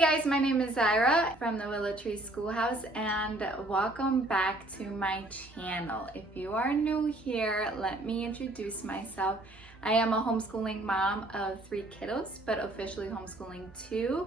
Hey guys, my name is Zyra from the Willow Tree Schoolhouse and welcome back to my channel. If you are new here, let me introduce myself. I am a homeschooling mom of 3 kiddos, but officially homeschooling 2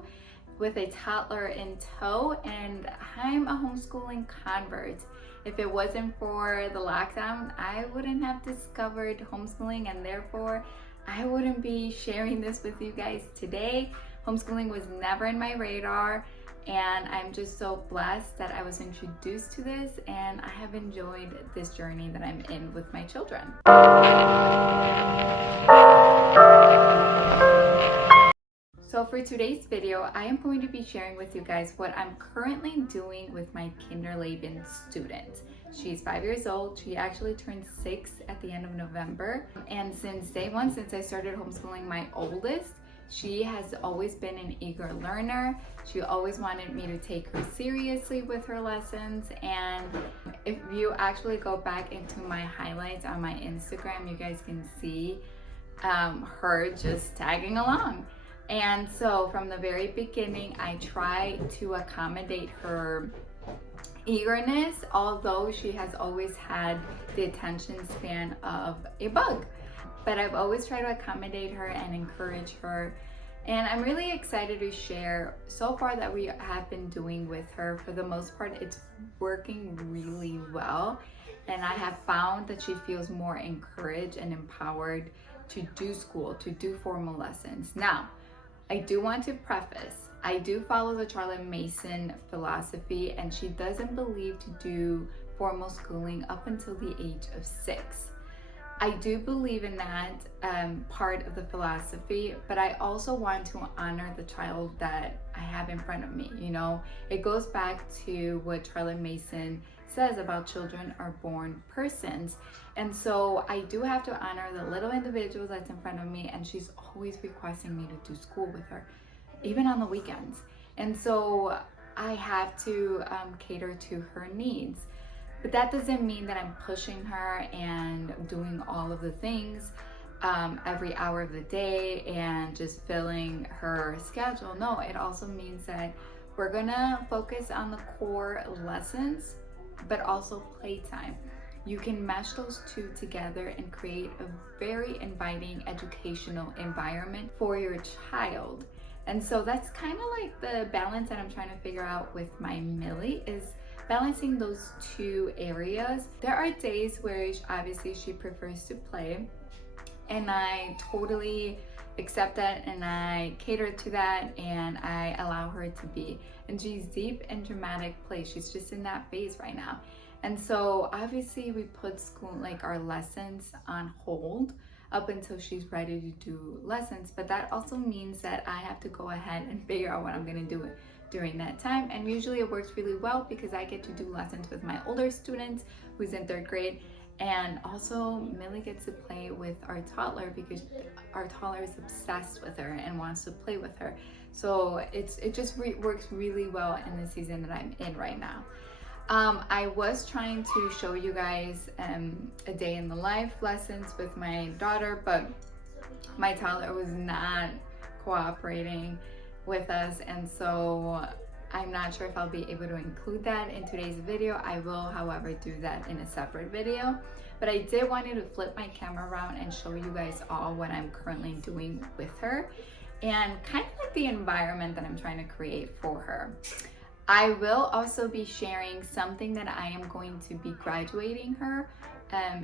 with a toddler in tow, and I'm a homeschooling convert. If it wasn't for the lockdown, I wouldn't have discovered homeschooling and therefore I wouldn't be sharing this with you guys today. Homeschooling was never in my radar, and I'm just so blessed that I was introduced to this, and I have enjoyed this journey that I'm in with my children. So for today's video, I am going to be sharing with you guys what I'm currently doing with my Kinderleben student. She's 5 years old. She actually turned 6 at the end of November. And since day one, since I started homeschooling my oldest, she has always been an eager learner. She always wanted me to take her seriously with her lessons. And if you actually go back into my highlights on my Instagram, you guys can see her just tagging along. And so from the very beginning, I try to accommodate her eagerness, although she has always had the attention span of a bug. But I've always tried to accommodate her and encourage her. And I'm really excited to share so far that we have been doing with her. For the most part, it's working really well. And I have found that she feels more encouraged and empowered to do school, to do formal lessons. Now, I do want to preface, I do follow the Charlotte Mason philosophy, and she doesn't believe to do formal schooling up until the age of 6. I do believe in that part of the philosophy, but I also want to honor the child that I have in front of me. You know, it goes back to what Charlotte Mason says about children are born persons. And so I do have to honor the little individual that's in front of me, and she's always requesting me to do school with her, even on the weekends. And so I have to cater to her needs. But that doesn't mean that I'm pushing her and doing all of the things every hour of the day and just filling her schedule. No, it also means that we're gonna focus on the core lessons, but also playtime. You can mesh those two together and create a very inviting educational environment for your child. And so that's kind of like the balance that I'm trying to figure out with my Millie, is balancing those two areas. There are days where obviously she prefers to play, and I totally accept that and I cater to that and I allow her to be. And she's deep in dramatic play. She's just in that phase right now. And so obviously we put school, like our lessons, on hold up until she's ready to do lessons. But that also means that I have to go ahead and figure out what I'm gonna do during that time. And usually it works really well because I get to do lessons with my older student who's in 3rd grade. And also Millie gets to play with our toddler because our toddler is obsessed with her and wants to play with her. So it just works really well in the season that I'm in right now. I was trying to show you guys a day in the life lessons with my daughter, but my toddler was not cooperating with us, and so I'm not sure if I'll be able to include that in today's video. I will, however, do that in a separate video. But I did want to flip my camera around and show you guys all what I'm currently doing with her and kind of like the environment that I'm trying to create for her. I will also be sharing something that I am going to be graduating her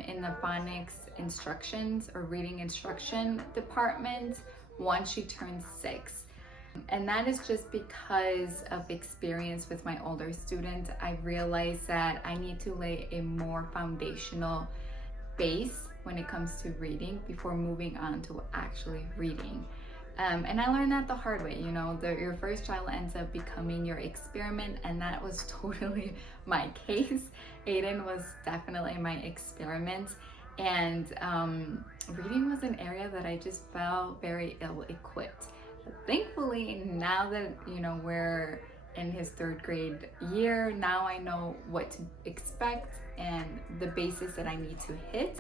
in the phonics instructions or reading instruction department once she turns 6. And that is just because of experience with my older student. I realized that I need to lay a more foundational base when it comes to reading before moving on to actually reading. And I learned that the hard way. You know, your first child ends up becoming your experiment, and that was totally my case. Aiden was definitely my experiment, and reading was an area that I just felt very ill-equipped. Thankfully, now that, you know, we're in his 3rd grade year, now I know what to expect and the basis that I need to hit.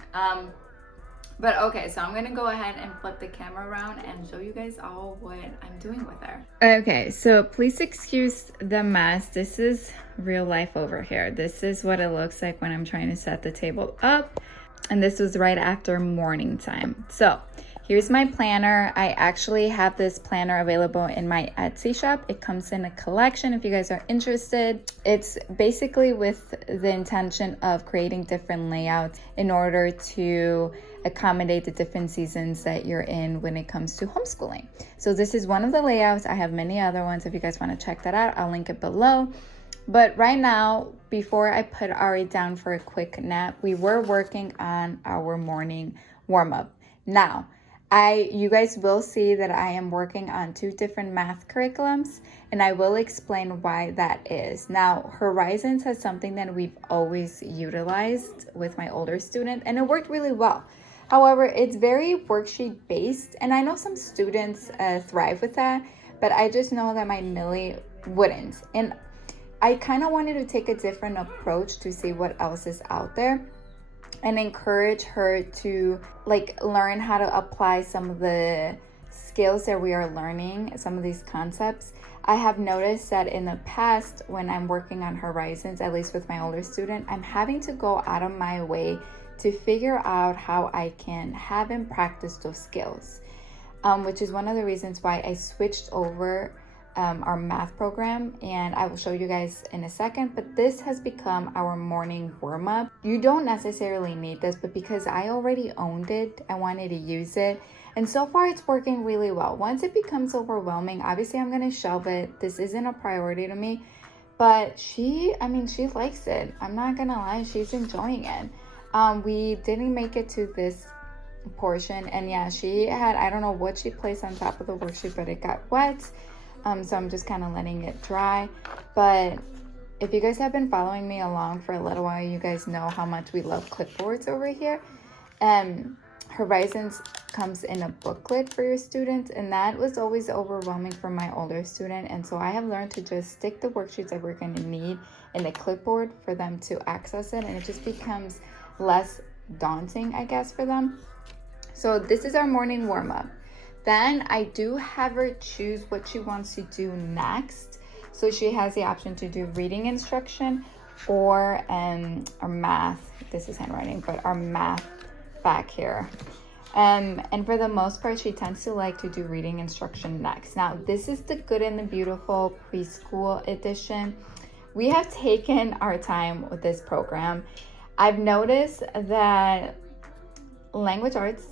But okay, so I'm gonna go ahead and flip the camera around and show you guys all what I'm doing with her. Okay, so please excuse the mess. This is real life over here. This is what it looks like when I'm trying to set the table up. And this was right after morning time. So here's my planner. I actually have this planner available in my Etsy shop. It comes in a collection if you guys are interested. It's basically with the intention of creating different layouts in order to accommodate the different seasons that you're in when it comes to homeschooling. So this is one of the layouts. I have many other ones. If you guys want to check that out, I'll link it below. But right now, before I put Ari down for a quick nap, we were working on our morning warm-up. Now, you guys will see that I am working on 2 different math curriculums, and I will explain why that is. Now, Horizons has something that we've always utilized with my older student, and it worked really well. However, it's very worksheet based, and I know some students thrive with that, but I just know that my Millie wouldn't. And I kind of wanted to take a different approach to see what else is out there and encourage her to learn how to apply some of the skills that we are learning, some of these concepts. I have noticed that in the past, when I'm working on Horizons, at least with my older student, I'm having to go out of my way to figure out how I can have him practice those skills, which is one of the reasons why I switched over our math program, and I will show you guys in a second. But this has become our morning warm-up. You don't necessarily need this, but because I already owned it, I wanted to use it, and so far it's working really well. Once it becomes overwhelming, obviously I'm going to shelve it. This isn't a priority to me, but she likes it. I'm not gonna lie, she's enjoying it. We didn't make it to this portion, and yeah, she had, I don't know what she placed on top of the worksheet, but it got wet. So I'm just kind of letting it dry. But if you guys have been following me along for a little while, you guys know how much we love clipboards over here. Horizons comes in a booklet for your students, and that was always overwhelming for my older student. And so I have learned to just stick the worksheets that we're going to need in the clipboard for them to access it, and it just becomes less daunting, I guess, for them. So this is our morning warm-up. Then I do have her choose what she wants to do next. So she has the option to do reading instruction or our math. This is handwriting, but our math back here. And for the most part, she tends to like to do reading instruction next. Now, this is the Good and the Beautiful preschool edition. We have taken our time with this program. I've noticed that language arts,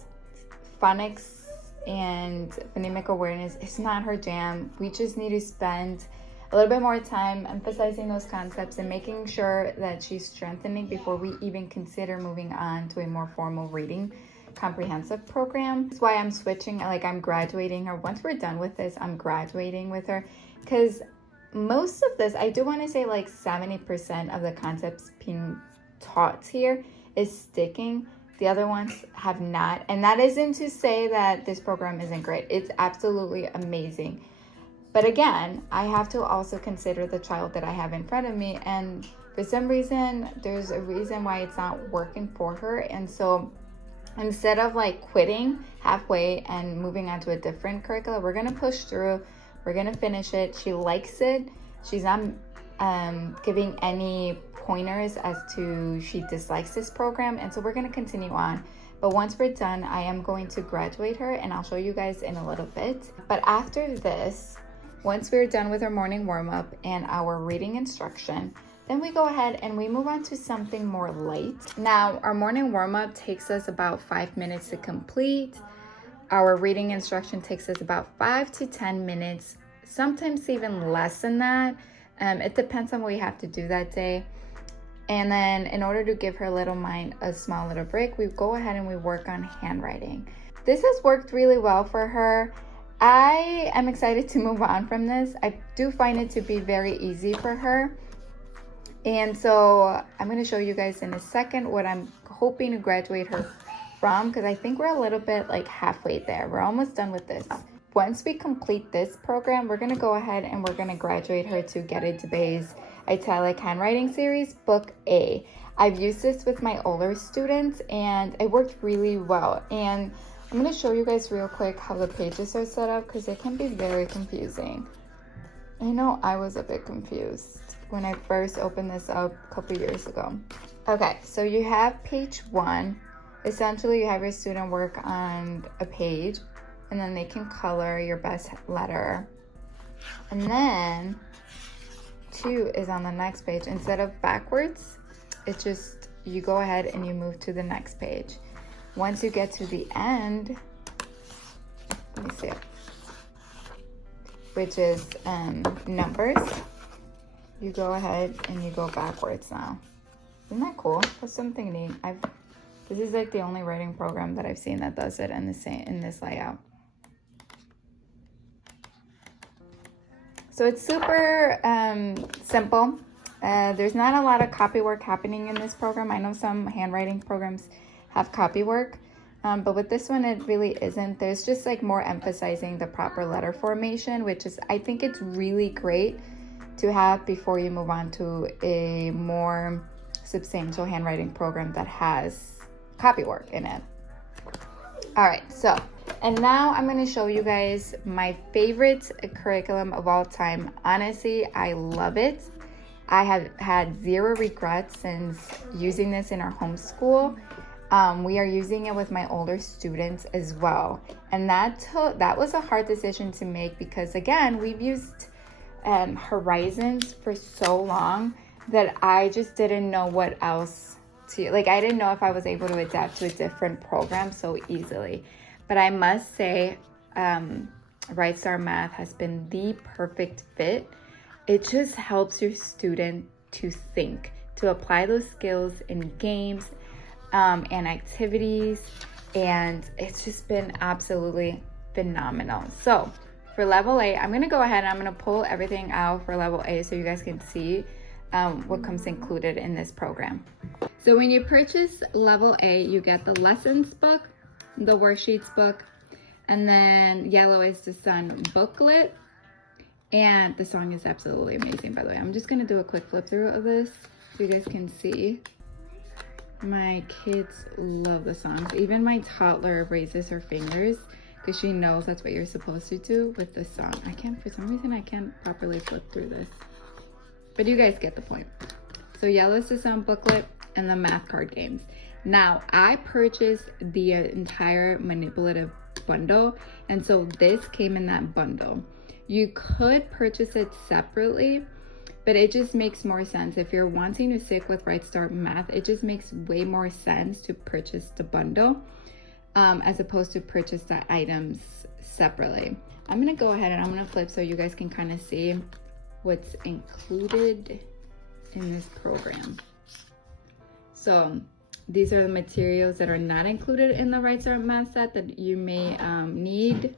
phonics, and phonemic awareness is not her jam. We just need to spend a little bit more time emphasizing those concepts and making sure that she's strengthening before we even consider moving on to a more formal reading comprehensive program. That's why I'm switching, I'm graduating her. Once we're done with this, I'm graduating with her, because most of this, I do want to say 70% of the concepts being taught here is sticking. The other ones have not. And that isn't to say that this program isn't great. It's absolutely amazing. But again, I have to also consider the child that I have in front of me. And for some reason, there's a reason why it's not working for her. And so instead of quitting halfway and moving on to a different curriculum, we're going to push through. We're going to finish it. She likes it. She's not giving any pointers as to she dislikes this program, and so we're going to continue on. But once we're done, I am going to graduate her, and I'll show you guys in a little bit. But after this, once we're done with our morning warm-up and our reading instruction, then we go ahead and we move on to something more light. Now, our morning warm-up takes us about 5 minutes to complete. Our reading instruction takes us about 5 to 10 minutes, sometimes even less than that. It depends on what we have to do that day. And then in order to give her little mind a small little break, we go ahead and we work on handwriting. This has worked really well for her. I am excited to move on from this. I do find it to be very easy for her. And so I'm going to show you guys in a second what I'm hoping to graduate her from, because I think we're a little bit halfway there. We're almost done with this. Once we complete this program, we're going to go ahead and we're going to graduate her to Get It to Bay's Italic Handwriting Series, Book A. I've used this with my older students and it worked really well. And I'm going to show you guys real quick how the pages are set up because it can be very confusing. I know I was a bit confused when I first opened this up a couple years ago. Okay, so you have page 1. Essentially, you have your student work on a page and then they can color your best letter. And then 2 is on the next page. Instead of backwards, it's just you go ahead and you move to the next page. Once you get to the end, let me see it, which is numbers, you go ahead and you go backwards now. Isn't that cool? That's something neat. This is like the only writing program that I've seen that does it in this layout. So it's super simple. There's not a lot of copy work happening in this program. I know some handwriting programs have copy work, but with this one, it really isn't. There's just like more emphasizing the proper letter formation, which is, I think it's really great to have before you move on to a more substantial handwriting program that has copy work in it. All right, so, and now I'm going to show you guys my favorite curriculum of all time. Honestly, I love it. I have had 0 regrets since using this in our homeschool. We are using it with my older students as well. And that was a hard decision to make because, again, we've used Horizons for so long that I just didn't know what else to, like, I didn't know if I was able to adapt to a different program so easily. But I must say, RightStart Math has been the perfect fit. It just helps your student to think, to apply those skills in games and activities. And it's just been absolutely phenomenal. So for level A, I'm gonna go ahead and I'm gonna pull everything out for level A so you guys can see what comes included in this program. So when you purchase level A, you get the lessons book, the worksheets book, and then Yellow is the Sun booklet. And the song is absolutely amazing, by the way. I'm just gonna do a quick flip through of this so you guys can see. My kids love the songs. Even my toddler raises her fingers because she knows that's what you're supposed to do with the song. For some reason, I can't properly flip through this. But you guys get the point. So Yellow is the Sun booklet and the math card games. Now, I purchased the entire manipulative bundle, and so this came in that bundle. You could purchase it separately, but it just makes more sense. If you're wanting to stick with RightStart Math, it just makes way more sense to purchase the bundle as opposed to purchase the items separately. I'm gonna go ahead and I'm gonna flip so you guys can kind of see what's included in this program. So these are the materials that are not included in the RightStart Math set that you may need.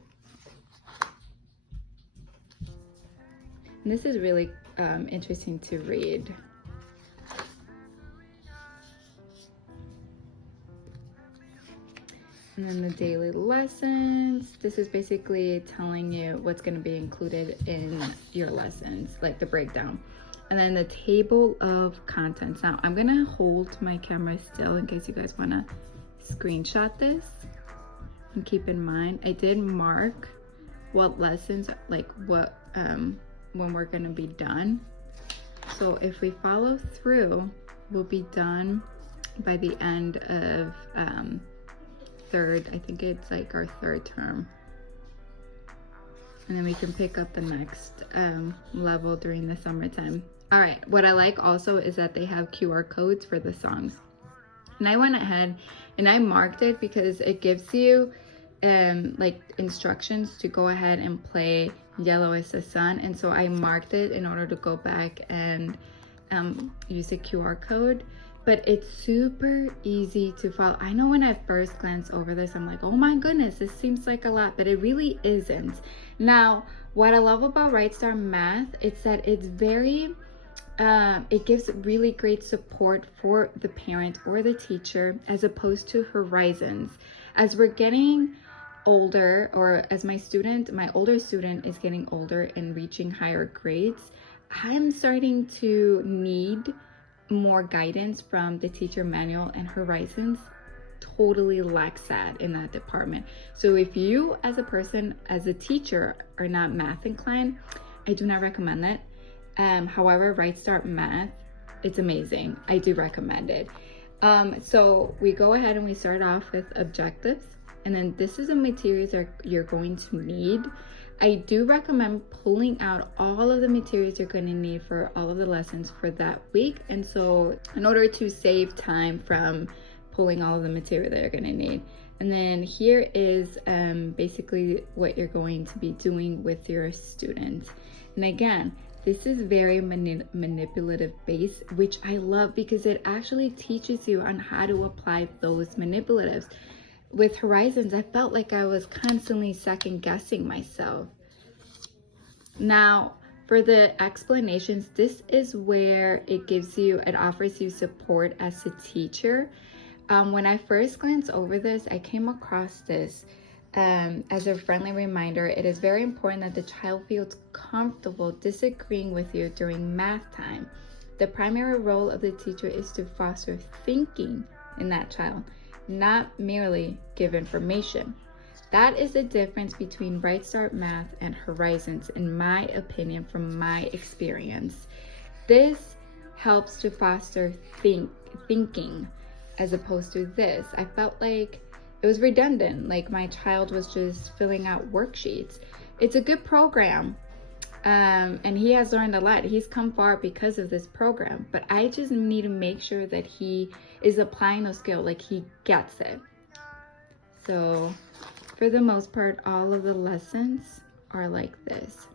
And this is really interesting to read. And then the daily lessons. This is basically telling you what's going to be included in your lessons, like the breakdown. And then the table of contents. Now I'm going to hold my camera still in case you guys want to screenshot this. And keep in mind, I did mark what lessons, like what, when we're going to be done. So if we follow through, we'll be done by the end of I think it's like our 3rd term. And then we can pick up the next level during the summertime. All right, what I like also is that they have QR codes for the songs. And I went ahead and I marked it because it gives you like instructions to go ahead and play Yellow is the Sun. And so I marked it in order to go back and use a QR code. But it's super easy to follow. I know when I first glanced over this, I'm like, oh my goodness, this seems like a lot, but it really isn't. Now, what I love about RightStart Math is that it's very, it gives really great support for the parent or the teacher as opposed to Horizons. As we're getting older, or as my older student is getting older and reaching higher grades, I'm starting to need more guidance from the teacher manual, and Horizons totally lacks that in that department. So if you as a person, as a teacher, are not math inclined, I do not recommend that. However, RightStart Math, it's amazing. I do recommend it. So we go ahead and we start off with objectives, and then this is the materials that you're going to need. I do recommend pulling out all of the materials you're going to need for all of the lessons for that week. And so in order to save time from pulling all of the material that you're going to need. And then here is basically what you're going to be doing with your students. And again, this is very manipulative based, which I love because it actually teaches you on how to apply those manipulatives. With Horizons, I felt like I was constantly second guessing myself. Now, for the explanations, this is where it offers you support as a teacher. When I first glanced over this, I came across this as a friendly reminder. It is very important that the child feels comfortable disagreeing with you during math time. The primary role of the teacher is to foster thinking in that child, not merely give information. That is the difference between RightStart Math and Horizons, in my opinion, from my experience. This helps to foster thinking as opposed to this. I felt like it was redundant, like my child was just filling out worksheets. It's a good program, and he has learned a lot. He's come far because of this program, but I just need to make sure that he is applying those skills, like he gets it. So for the most part, all of the lessons are like this.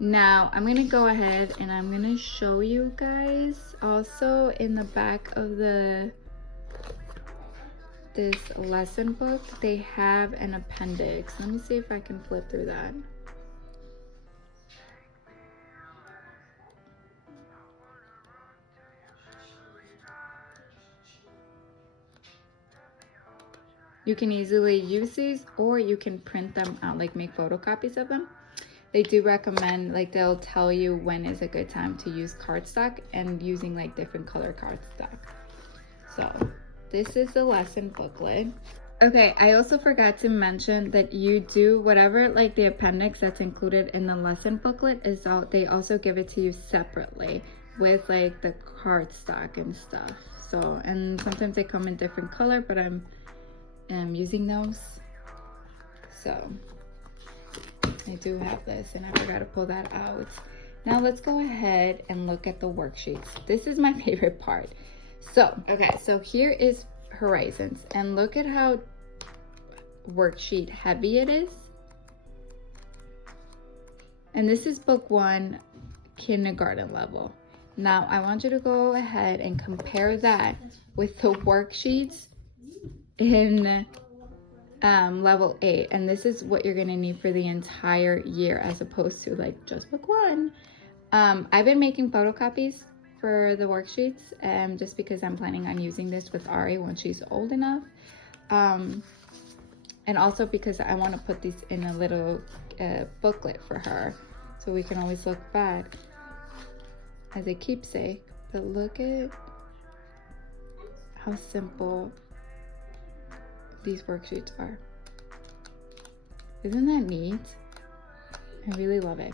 Now I'm gonna go ahead and I'm gonna show you guys also in the back of this lesson book, they have an appendix. Let me see if I can flip through that. You can easily use these, or you can print them out, like make photocopies of them. They do recommend, like they'll tell you when is a good time to use cardstock and using like different color cardstock. So this is the lesson booklet. Okay, I also forgot to mention that you do whatever, like the appendix that's included in the lesson booklet is all, they also give it to you separately with like the cardstock and stuff. So, and sometimes they come in different color, but I'm using those. So I do have this and I forgot to pull that out. Now let's go ahead and look at the worksheets. This is my favorite part. So, okay, so here is Horizons, and look at how worksheet heavy it is. And this is book 1, kindergarten level. Now I want you to go ahead and compare that with the worksheets in level 8, and this is what you're gonna need for the entire year as opposed to like just book 1. I've been making photocopies for the worksheets just because I'm planning on using this with Ari when she's old enough, and also because I want to put these in a little booklet for her so we can always look back as a keepsake. But look at how simple these worksheets are. Isn't that neat? I really love it.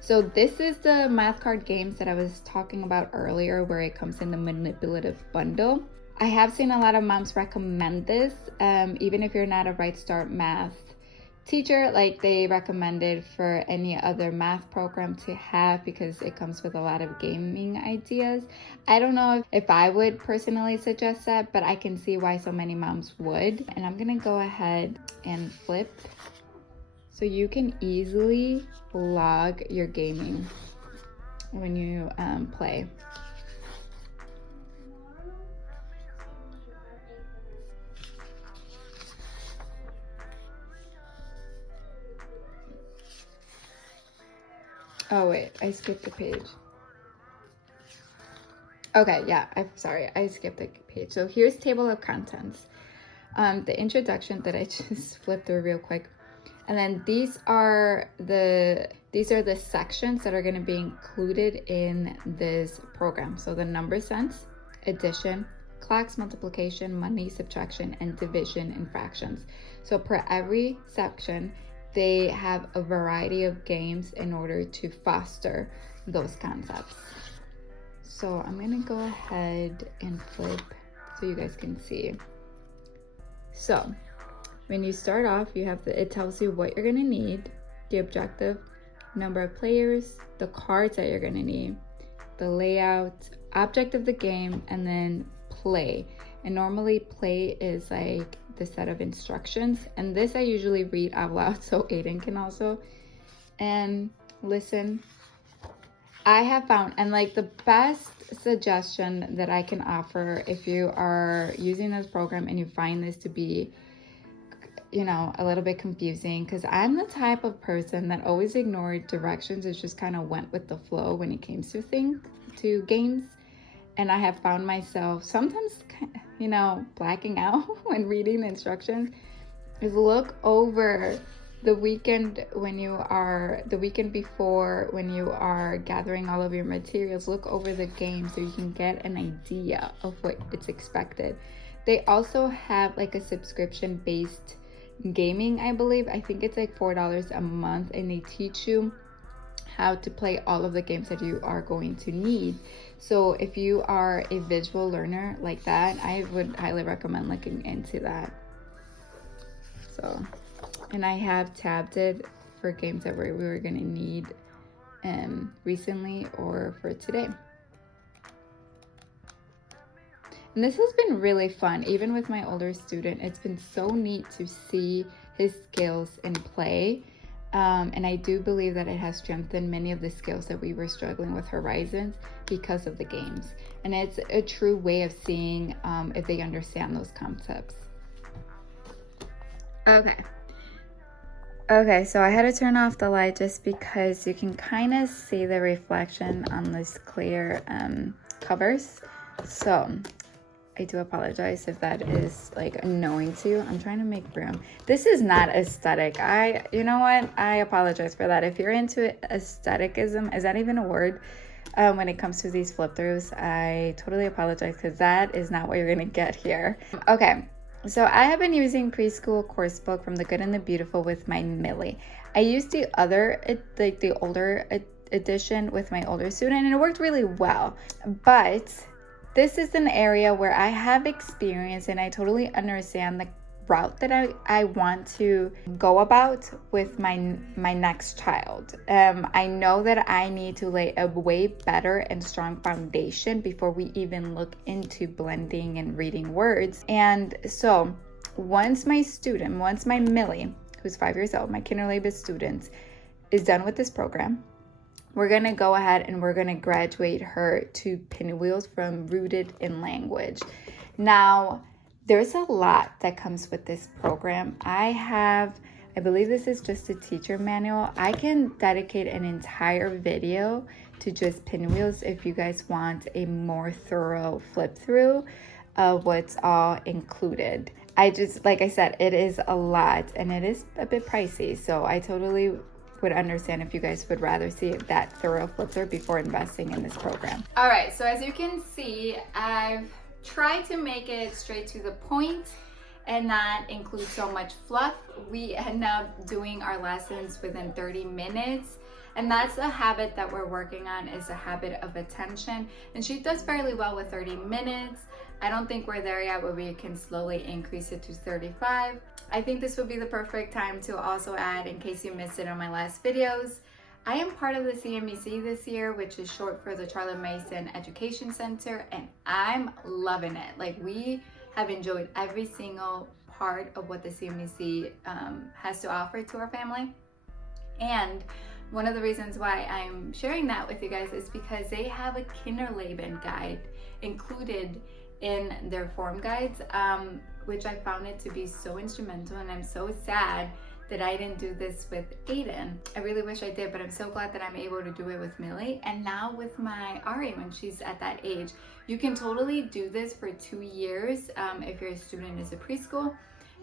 So this is the math card games that I was talking about earlier, where it comes in the manipulative bundle. I have seen a lot of moms recommend this, even if you're not a RightStart Math teacher, like they recommend it for any other math program to have because it comes with a lot of gaming ideas. I don't know if I would personally suggest that, but I can see why so many moms would. And I'm gonna go ahead and flip so you can easily log your gaming when you play. Oh wait, I skipped a page. Okay, yeah, I'm sorry, I skipped a page. So here's table of contents. The introduction that I just flipped through real quick. And then these are the sections that are going to be included in this program. So the number sense, addition, class multiplication, money, subtraction, and division and fractions. So per every section, they have a variety of games in order to foster those concepts. So I'm gonna go ahead and flip so you guys can see. So when you start off, you have it tells you what you're gonna need, the objective, number of players, the cards that you're gonna need, the layout, object of the game, and then play. And normally play is like the set of instructions, and this I usually read out loud so Aiden can also and listen. I have found, and like the best suggestion that I can offer if you are using this program and you find this to be, you know, a little bit confusing, because I'm the type of person that always ignored directions. It just kind of went with the flow when it came to games. And I have found myself sometimes, you know, blacking out when reading the instructions. Is look over the weekend before, when you are gathering all of your materials, look over the game so you can get an idea of what it's expected. They also have like a subscription based gaming, I believe. I think it's like $4 a month, and they teach you how to play all of the games that you are going to need. So if you are a visual learner like that, I would highly recommend looking into that. So, and I have tabbed it for games that we were gonna need recently or for today. And this has been really fun. Even with my older student, it's been so neat to see his skills in play. And I do believe that it has strengthened many of the skills that we were struggling with Horizons because of the games. And it's a true way of seeing if they understand those concepts. Okay, so I had to turn off the light just because you can kind of see the reflection on this clear covers. So I do apologize if that is like annoying to you. I'm trying to make room. This is not aesthetic. You know what? I apologize for that. If you're into aestheticism, is that even a word? When it comes to these flip throughs, I totally apologize because that is not what you're gonna get here. Okay, so I have been using preschool course book from The Good and the Beautiful with my Millie. I used the older edition with my older student, and it worked really well. But this is an area where I have experience, and I totally understand the route that I want to go about with my next child. I know that I need to lay a way better and strong foundation before we even look into blending and reading words. And so once my Millie, who's 5 years old, my kindergarten student, is done with this program, we're going to go ahead and we're going to graduate her to Pinwheels from Rooted in Language. Now, there's a lot that comes with this program. I believe this is just a teacher manual. I can dedicate an entire video to just Pinwheels if you guys want a more thorough flip through of what's all included. Like I said, it is a lot and it is a bit pricey. So I totally would understand if you guys would rather see that thorough flip through before investing in this program. All right, so as you can see, I've tried to make it straight to the point and not include so much fluff. We end up doing our lessons within 30 minutes. And that's a habit that we're working on, is a habit of attention. And she does fairly well with 30 minutes. I don't think we're there yet where we can slowly increase it to 35. I think this would be the perfect time to also add, in case you missed it on my last videos, I am part of the CMEC this year, which is short for the Charlotte Mason Education Center, and I'm loving it. Like, we have enjoyed every single part of what the CMEC has to offer to our family. And one of the reasons why I'm sharing that with you guys is because they have a Kinderleben guide included in their form guides, which I found it to be so instrumental, and I'm so sad that I didn't do this with Aiden. I really wish I did, but I'm so glad that I'm able to do it with Millie. And now with my Ari, when she's at that age, you can totally do this for 2 years if your student is a preschool.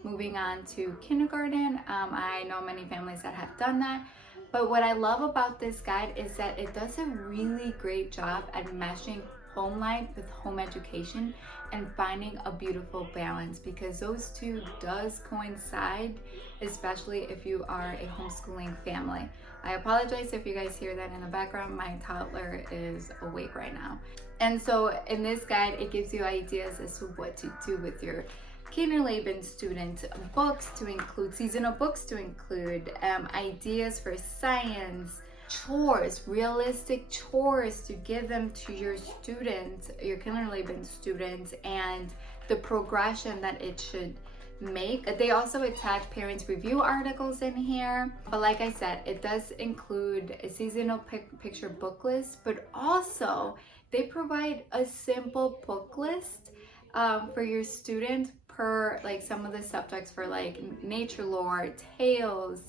moving on to kindergarten. I know many families that have done that. But what I love about this guide is that it does a really great job at meshing home life with home education and finding a beautiful balance, because those two does coincide, especially if you are a homeschooling family. I apologize if you guys hear that in the background. My toddler is awake right now. And so in this guide, it gives you ideas as to what to do with your Kinderleben student books, to include seasonal books, to include ideas for science, chores, realistic chores to give them to your students, your Kinderleben students, and the progression that it should make. They also attach parents review articles in here, but like I said, it does include a seasonal picture book list, but also they provide a simple book list for your student per like some of the subjects, for like nature lore, tales,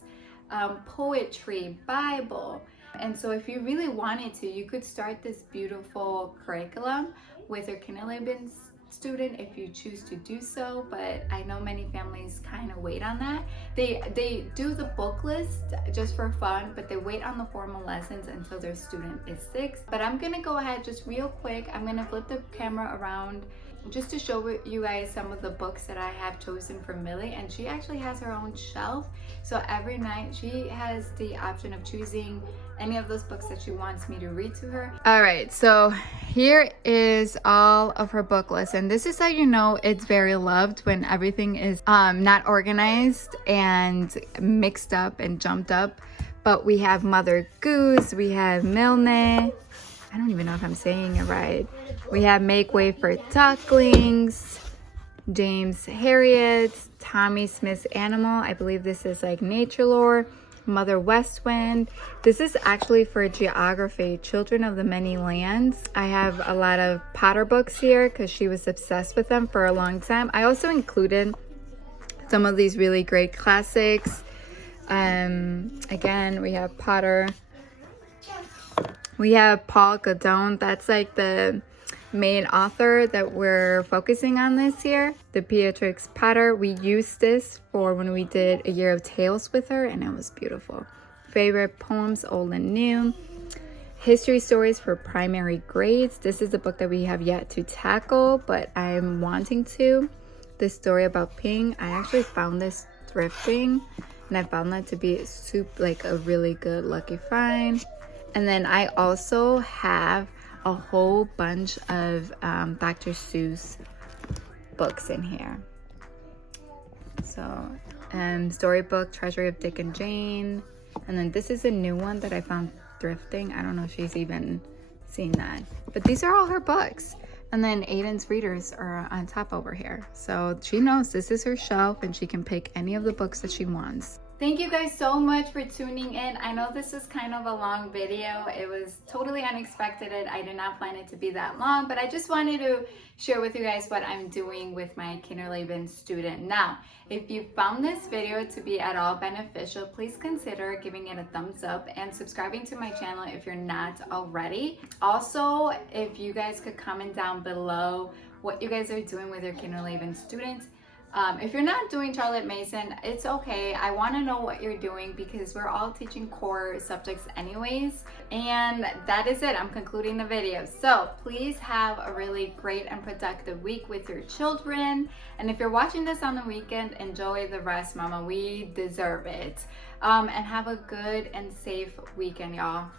poetry, Bible. And so if you really wanted to, you could start this beautiful curriculum with your Kinderleben student if you choose to do so, but I know many families kind of wait on that. They do the book list just for fun, but they wait on the formal lessons until their student is 6. But I'm gonna go ahead just real quick. I'm gonna flip the camera around just to show you guys some of the books that I have chosen for Millie, and she actually has her own shelf. So every night she has the option of choosing any of those books that she wants me to read to her. All right, so here is all of her book list, and this is how you know it's very loved, when everything is not organized and mixed up and jumped up. But we have Mother Goose, we have Milne, I don't even know if I'm saying it right. We have Make Way for Ducklings, James Harriet, Tommy Smith's Animal. I believe this is like nature lore. Mother Westwind. This is actually for geography, Children of the Many Lands. I have a lot of Potter books here because she was obsessed with them for a long time. I also included some of these really great classics. Again, we have Potter. We have Paul Godon. That's like the main author that we're focusing on this year. The Beatrix Potter. We used this for when we did A Year of Tales with her, and it was beautiful. Favorite poems, old and new. History stories for primary grades. This is the book that we have yet to tackle, but I'm wanting to. The story about Ping. I actually found this thrifting, and I found that to be like a really good lucky find. And then I also have a whole bunch of Dr. Seuss books in here. So, storybook, Treasury of Dick and Jane. And then this is a new one that I found thrifting. I don't know if she's even seen that. But these are all her books. And then Aiden's readers are on top over here. So she knows this is her shelf and she can pick any of the books that she wants. Thank you guys so much for tuning in. I know this is kind of a long video. It was totally unexpected. I did not plan it to be that long, but I just wanted to share with you guys what I'm doing with my Kinderleben student. Now, if you found this video to be at all beneficial, please consider giving it a thumbs up and subscribing to my channel if you're not already. Also, if you guys could comment down below what you guys are doing with your Kinderleben students. If you're not doing Charlotte Mason, it's okay. I want to know what you're doing because we're all teaching core subjects anyways. And that is it. I'm concluding the video. So please have a really great and productive week with your children. And if you're watching this on the weekend, enjoy the rest, mama. We deserve it. And have a good and safe weekend, y'all.